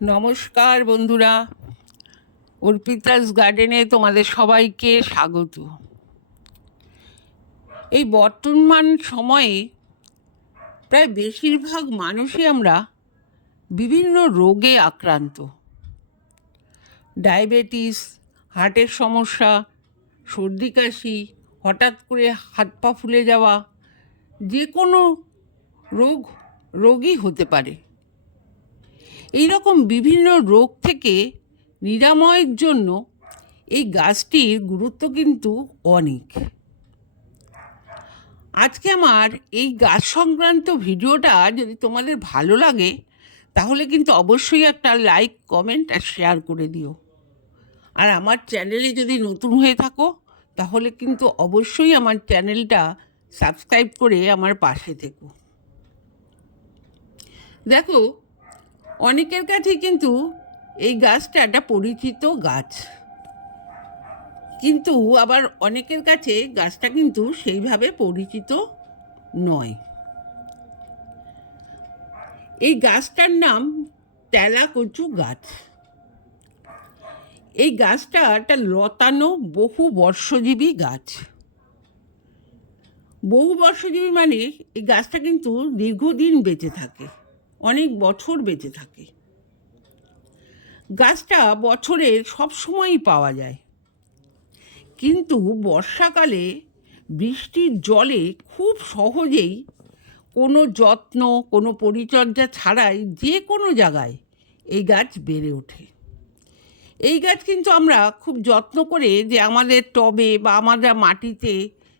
নমস্কার বন্ধুরা, অর্পিতাস গার্ডেনে তোমাদের সবাইকে স্বাগত। এই বর্তমান সময়ে প্রায় বেশিরভাগ মানুষই আমরা বিভিন্ন রোগে আক্রান্ত। ডায়াবেটিস, হার্টের সমস্যা, সর্দি কাশি, হঠাৎ করে হাত পা ফুলে যাওয়া, যে কোনো রোগই হতে পারে। এই রকম বিভিন্ন রোগ থেকে নিরাময়ের জন্য এই গাছটির গুরুত্ব কিন্তু অনেক। আজকে আমার এই গাছ সংক্রান্ত ভিডিওটা যদি তোমাদের ভালো লাগে তাহলে কিন্তু অবশ্যই একটা লাইক, কমেন্ট আর শেয়ার করে দিও। আর আমার চ্যানেলে যদি নতুন হয়ে থাকো তাহলে কিন্তু অবশ্যই আমার চ্যানেলটা সাবস্ক্রাইব করে আমার পাশে থেকো। দেখো, অনেকের কাছে কিন্তু এই গাছটা একটা পরিচিত গাছ, কিন্তু আবার অনেকের কাছে গাছটা কিন্তু সেইভাবে পরিচিত নয়। এই গাছটার নাম তেলাকুচু গাছ। এই গাছটা একটা লতানো বহু বর্ষজীবী গাছ। বহু বর্ষজীবী মানে এই গাছটা কিন্তু দীর্ঘদিন বেঁচে থাকে, অনেক বছর বেঁচে থাকে। গাছটা বছরের সব সময়ই পাওয়া যায়, কিন্তু বর্ষাকালে বৃষ্টির জলে খুব সহজেই কোনো যত্ন, কোনো পরিচর্যা ছাড়াই যে কোনো জায়গায় এই গাছ বেড়ে ওঠে। এই গাছ কিন্তু আমরা খুব যত্ন করে যে আমাদের টবে বা আমাদের মাটিতে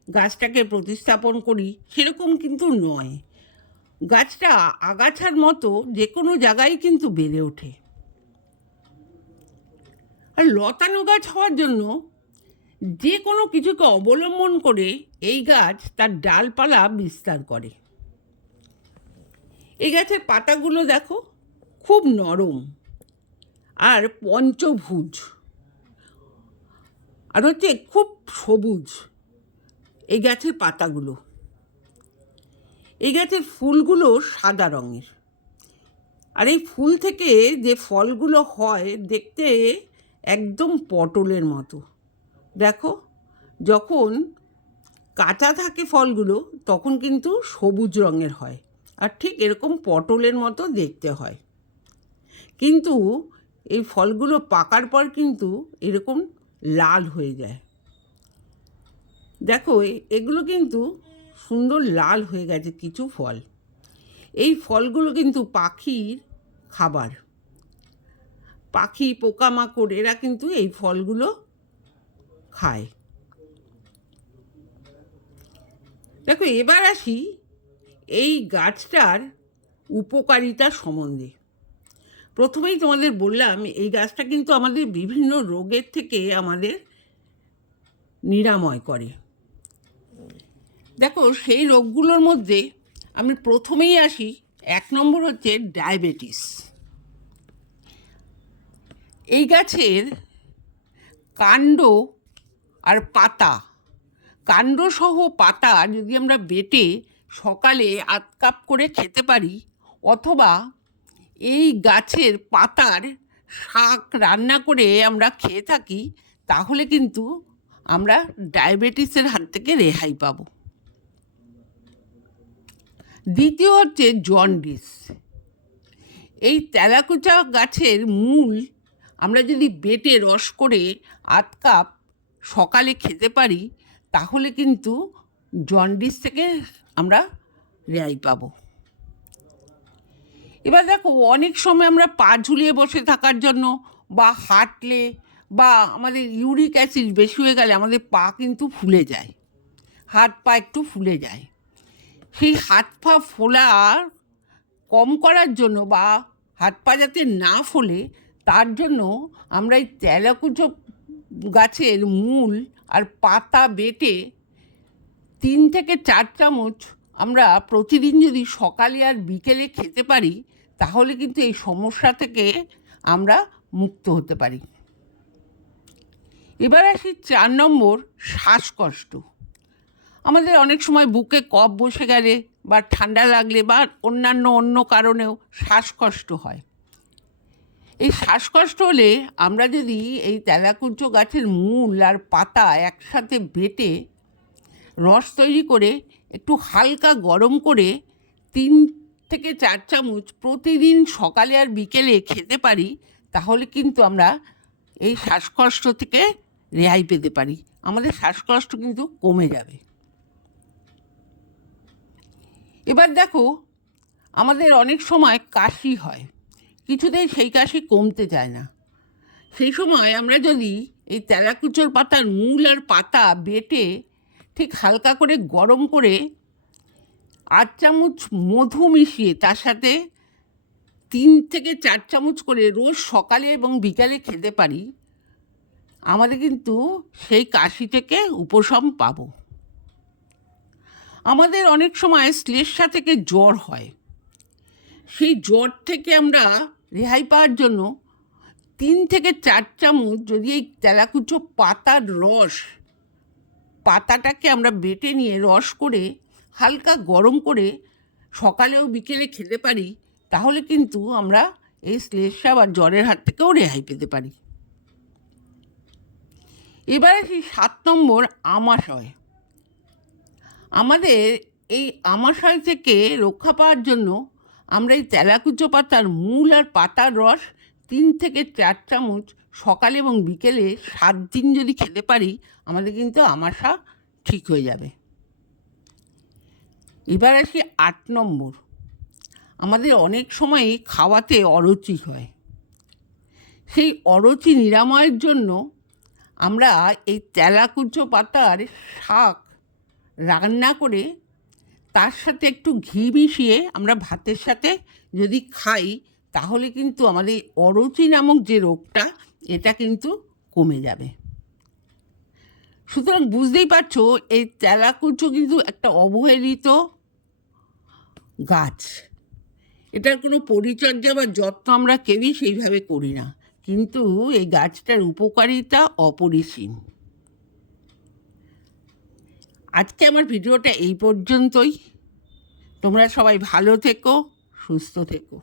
গাছটাকে প্রতিস্থাপন করি সেরকম কিন্তু নয়। গাছটা আগাছার মতো যে কোনো জায়গায় কিন্তু বেড়ে ওঠে। আর লতানো গাছ হওয়ার জন্য যে কোনো কিছুকে অবলম্বন করে এই গাছ তার ডালপালা বিস্তার করে। এই গাছের পাতাগুলো দেখো, খুব নরম আর পঞ্চভুজ, আর হচ্ছে খুব সবুজ এই গাছের পাতাগুলো। এই গাছের ফুলগুলো সাদা রঙের, আর এই ফুল থেকে যে ফলগুলো হয় দেখতে একদম পটলের মতো। দেখো, যখন কাঁচা থাকে ফলগুলো তখন কিন্তু সবুজ রঙের হয়, আর ঠিক এরকম পটলের মতো দেখতে হয়, কিন্তু এই ফলগুলো পাকার পর কিন্তু এরকম লাল হয়ে যায়। দেখো, এগুলো কিন্তু সুন্দর লাল হয়ে গেছে কিছু ফল। এই ফলগুলো কিন্তু পাখির খাবার। পাখি, পোকামাকড় এরা কিন্তু এই ফলগুলো খায়। দেখো, এবার আসি এই গাছটার উপকারিতা সম্বন্ধে। প্রথমেই তোমাদের বললাম এই গাছটা কিন্তু আমাদের বিভিন্ন রোগের থেকে আমাদের নিরাময় করে। দেখো, সেই রোগগুলোর মধ্যে আমি প্রথমেই আসি, 1 নম্বর হচ্ছে ডায়াবেটিস। এই গাছের কাণ্ড আর পাতা, কাণ্ডসহ পাতা যদি আমরা বেটে সকালে 1 কাপ করে খেতে পারি, অথবা এই গাছের পাতার শাক রান্না করে আমরা খেয়ে থাকি, তাহলে কিন্তু আমরা ডায়াবেটিসের হাত থেকে রেহাই পাব। দ্বিতীয় হচ্ছে জন্ডিস। এই তেলাকুচা গাছের মূল আমরা যদি বেটে রস করে 1 কাপ সকালে খেতে পারি, তাহলে কিন্তু জন্ডিস থেকে আমরা রেহাই পাব। এবার দেখো, অনেক সময় আমরা পা ঝুলিয়ে বসে থাকার জন্য বা হাঁটলে বা আমাদের ইউরিক অ্যাসিড বেশি হয়ে গেলে আমাদের পা কিন্তু ফুলে যায়, হাত পা একটু ফুলে যায়। সেই হাত পা ফোলা কম করার জন্য বা হাত পা যাতে না ফোলে তার জন্য আমরা এই তেলাকুচো গাছের মূল আর পাতা বেটে 3 থেকে 4 চামচ আমরা প্রতিদিন যদি সকালে আর বিকেলে খেতে পারি, তাহলে কিন্তু এই সমস্যা থেকে আমরা মুক্ত হতে পারি। এবার আসি 4 নম্বর, শ্বাসকষ্ট। আমাদের অনেক সময় বুকে কফ বসে গেলে বা ঠান্ডা লাগলে বা অন্য কারণেও শ্বাসকষ্ট হয়। এই শ্বাসকষ্ট হলে আমরা যদি এই তেলাকুচো গাছের মূল আর পাতা একসাথে বেটে রস তৈরি করে একটু হালকা গরম করে 3 থেকে 4 চামচ প্রতিদিন সকালে আর বিকেলে খেতে পারি, তাহলে কিন্তু আমরা এই শ্বাসকষ্ট থেকে রেহাই পেতে পারি। আমাদের শ্বাসকষ্ট কিন্তু কমে যাবে। এবার দেখো, আমাদের অনেক সময় কাশি হয়, কিছুতেই সেই কাশি কমতে চায় না। সেই সময় আমরা যদি এই তেলাকুচোর পাতার মূল আর পাতা বেটে ঠিক হালকা করে গরম করে 8 চামচ মধু মিশিয়ে তার সাথে 3 থেকে 4 চামচ করে রোজ সকালে এবং বিকালে খেতে পারি, আমাদের কিন্তু সেই কাশি থেকে উপশম পাবো। আমাদের অনেক সময় শ্লেষ্মা থেকে জ্বর হয়, সেই জ্বর থেকে আমরা রেহাই পাওয়ার জন্য 3 থেকে 4 চামচ যদি এই তেলাকুচো পাতার রস, পাতাটাকে আমরা বেটে নিয়ে রস করে হালকা গরম করে সকালেও বিকেলে খেতে পারি, তাহলে কিন্তু আমরা এই শ্লেষ্মা বা জ্বরের হাত থেকেও রেহাই পেতে পারি। এবার আসি 7 নম্বর, আমাশয়। আমাদের এই আমাশয় থেকে রক্ষা পাওয়ার জন্য আমরা এই তেলাকুচো পাতার মূল আর পাতার রস 3 থেকে 4 চামচ সকালে এবং বিকেলে 7 দিন যদি খেতে পারি, আমাদের কিন্তু আমাশা ঠিক হয়ে যাবে। এবার আসি 8 নম্বর। আমাদের অনেক সময়ই খাওয়াতে অরুচি হয়, সেই অরুচি নিরাময়ের জন্য আমরা এই তেলাকুচো পাতার শাক রান্না করে তার সাথে একটু ঘি মিশিয়ে আমরা ভাতের সাথে যদি খাই, তাহলে কিন্তু আমাদের অরুচি নামক যে রোগটা, এটা কিন্তু কমে যাবে। সুতরাং বুঝতেই পারছো, এই তেলাকুচো কিন্তু একটা অবহেলিত গাছ। এটার কোনো পরিচর্যা বা যত্ন আমরা কেউই সেইভাবে করি না, কিন্তু এই গাছটার উপকারিতা অপরিসীম। আজকে আমার ভিডিওটা এই পর্যন্তই। তোমরা সবাই ভালো থেকো, সুস্থ থেকো।